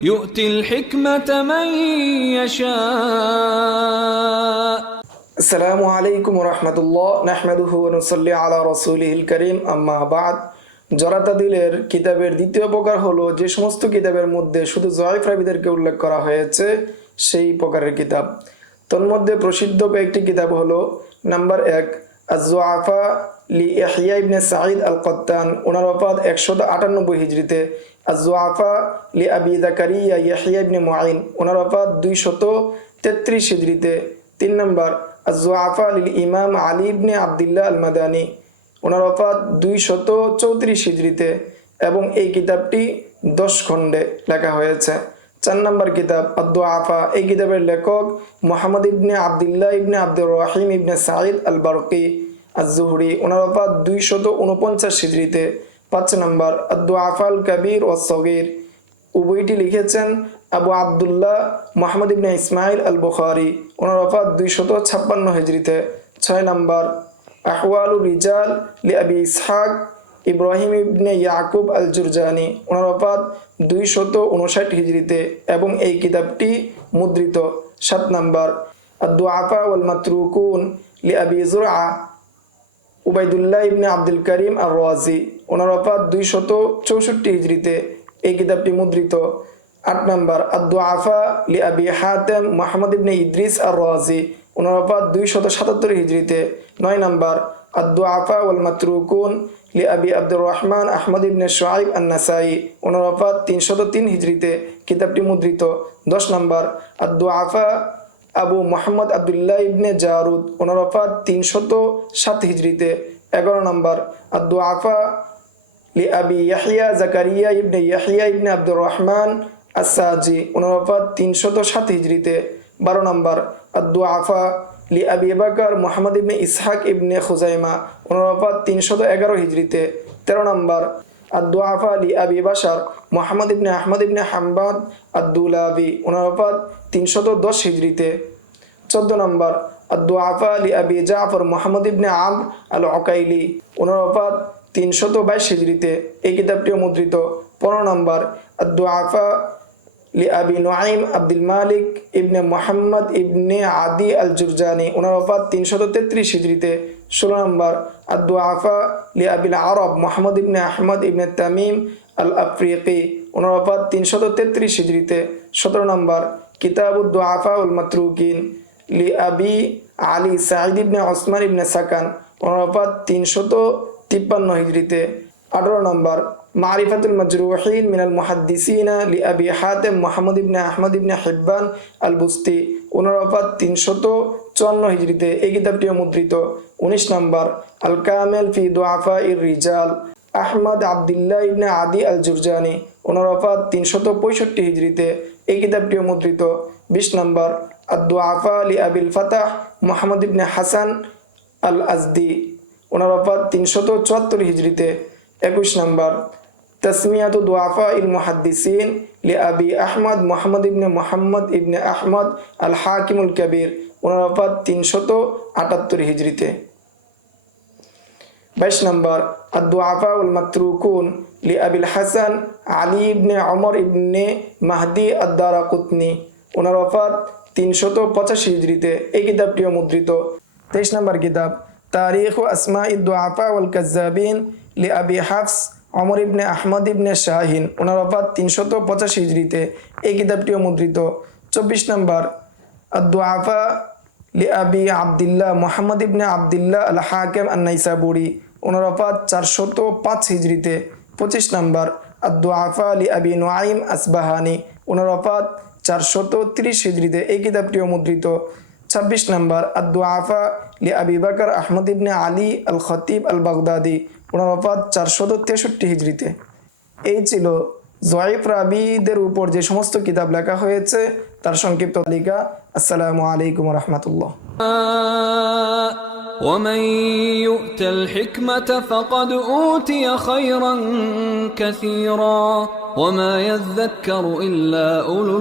আলা করিম কিতাবের দ্বিতীয় প্রকার হলো, যে সমস্ত কিতাবের মধ্যে শুধু জয়ফ রাবিদেরকে উল্লেখ করা হয়েছে, সেই প্রকারের কিতাব। তন্মধ্যে প্রসিদ্ধ কয়েকটি কিতাব হলো, নাম্বার এক লি ইহিয়া ইবনে সাঈদ আল কত্তান ওনার ওফাত একশত আটানব্বই হিজড়িতে। আজওয়াফা লি আবি জাকারিয়া ইয়াহিয়া ইবনে মুআইন, ওনার ওফাত দুইশত তেত্রিশ হিজড়িতে। তিন নম্বর আজওয়াফা লিল ইমাম আলী ইবনে আবদুল্লাহ আল মাদানী ওনার ওফাত দুইশত চৌত্রিশ হিজড়িতে এবং এই কিতাবটি দশ খণ্ডে লেখা হয়েছে। চার নম্বর কিতাব আব্দু আফা এই কিতাবের লেখক মোহাম্মদ ইবনে আবদুল্লাহ ইবনে আব্দুর রহিম ইবনে সাঈদ আল বারকি আজুহরি ওনার ওফাত দুইশত উনপঞ্চাশ হিজড়িতে, পাঁচ নম্বর আব্দু আফাল কবির ও সগির উভয়টি লিখেছেন আবু আবদুল্লাহ মোহাম্মদ ইবনে ইসমাইল আল বুখারি ওনার ওফাত দুইশত ছাপ্পান্ন হিজড়িতে, ছয় নম্বর আহওয়ালু রিজাল লি আবি ইসহাক ইব্রাহিম ইবনে ইয়াকুব আল জুরজানি ওনার ওফাত দুইশত উনষাট হিজড়িতে এবং এই কিতাবটি মুদ্রিত। সাত নম্বর আদু আফা ওয়াল মাতরুকুন লি আবি জুরআ উবাইদুল্লাহ ইবনে আব্দুল করিম আর রাজি ওনার অফাত দুইশত চৌষট্টি হিজড়িতে এই কিতাবটি মুদ্রিত। আট নম্বর আব্দু আফা লি আবি হাতেম মোহাম্মদ ইবনে ইদ্রিস আর রাজি ওনার অফাত দুইশত সাতাত্তর হিজড়িতে। নয় নম্বর আব্দু আফা ওয়াল মাতরুকুন লি আবি আব্দুর রহমান আহমদ ইবনে সোয়াইব আন্নাসাই ওনার অফাত তিনশত তিন হিজড়িতে কিতাবটি মুদ্রিত। দশ নম্বর আব্দু আফা আবু মোহাম্মদ আবদুল্লাহ ইবনে জারুদ, ওনার ওফাত তিনশত সাত হিজড়িতে। এগারো নম্বর আব্দু আফা লি আবি ইয়াহিয়া জাকারিয়া ইবনে ইয়াহিয়া ইবনে আব্দুর রহমান আসাজি ওনার ওফাত তিনশত সাত হিজড়িতে। বারো নম্বর আব্দু আফা লি আবি বাকার মোহাম্মদ ইবনে ইসহাক ইবনে খুজাইমা, ওনার ওফাত তিনশত এগারো হিজড়িতে। তেরো নম্বর আদুআফা আলী আবি বাসার মোহাম্মদ ইবনে আহমদ ইবনে হাম্বাদ আবি ওনার ওফাত তিনশত দশ হিজড়িতে। চোদ্দ নম্বর আদুআফা আলী আবি জাফর মোহাম্মদ ইবনে আম আল অকাইলি ওনার ওফাত তিনশত বাইশ হিজড়িতে। এই কিতাবটিও মুদ্রিত। পনেরো নম্বর আদুআফা লি আবি নোয়াইম আব্দুল মালিক ইবনে মোহাম্মদ ইবনে আদি আল জুরজানি ওনার ওফাত তিনশত তেত্রিশ হিজড়িতে। ষোলো নম্বর আদু আফা লি আবিল আরব, মোহাম্মদ ইবনে আহমদ ইবনে তামিম আল আফ্রিকি ওনার ওফাত তিনশত তেত্রিশ হিজড়িতে। সতেরো নম্বর কিতাবুদ্দু আফা উল মাতরুকিন লি আবি আলী সাঈদ ইবনে ওসমান ইবনে সাকান ওনার ওফাত তিনশত তিপ্পান্ন হিজড়িতে। আঠারো নম্বর, মারিফাতুল মজরুহিন মিনাল মুহাদ্দিসিনা লি আবি হাতেম মোহাম্মদ ইবনে আহমদ ইবনে হিব্বান আল বুস্তি ওনার ওফাত তিনশত চুয়ান্ন হিজড়িতে এই কিতাবটিও মুদ্রিত। উনিশ নম্বর আল কামেল ফি দোয়াফা ইর রিজাল, আহমদ আবদুল্লাহ ইবনে আদি আল জুরজানি ওনার ওফাত তিনশত পঁয়ষট্টি হিজড়িতে এই কিতাবটিও মুদ্রিত। বিশ নম্বর আদু আফা আলী আবিল Fatah Muhammad ibn Hasan al Azdi ওনার ওফাত তিনশত চুয়াত্তর হিজড়িতে একুশ নম্বর, তসমিয়াত দোয়াফা ইল মুহাদ্দিসিন লি আবি আহমদ মোহাম্মদ ইবনে মোহাম্মদ ইবনে আহমদ আল হাকিমুল কবির ওনার তিনশত আটাত্তর হিজড়িতে বাইশ নম্বর আদুআফা উল মাতরুকুন লি আবিল হাসান আলী ইবনে অমর ইবনে মাহদি আদারা কুতনি ওনার তিনশত পঁচাশি হিজড়িতে এই কিতাবটিও মুদ্রিত। তেইশ নম্বর কিতাব, তারিখ আসমা ইদুআফা উল কাজাবিন লি আবি হাফস অমর ইবনে আহমদ ইবনে শাহিন। ওনার ওফাত তিনশত পঁচাশি হিজড়িতে এই কিতাবটিও মুদ্রিত। চব্বিশ নম্বর আদুআফা লি আবি আবদুল্লাহ, মোহাম্মদ ইবনে আবদুল্লাহ আল হাকেম আন্নাইসাবুরি। ওনার ওফাত চারশত পাঁচ হিজড়িতে। পঁচিশ নম্বর আদু আফা আলী আবি নোয়াইম আসবাহানি। ওনার ওফাত চারশত তিরিশ হিজড়িতে এই কিতাবটিও মুদ্রিত। ছাব্বিশ নম্বর আদু আফা লি আবি বাকর আহমদ ইবনে আলী আল খতিব আল বাগদাদি ওনার ওফাত চারশত তেষট্টি হিজড়িতে এই ছিল জয়েফ রাবিদের উপর যে সমস্ত কিতাব লেখা হয়েছে তার সংক্ষিপ্ত তালিকা আসসালামু আলাইকুম রহমতুল্লাহ ومن يؤت الحكمة فقد أوتي خيرا كثيرا وما يذكر إلا أولو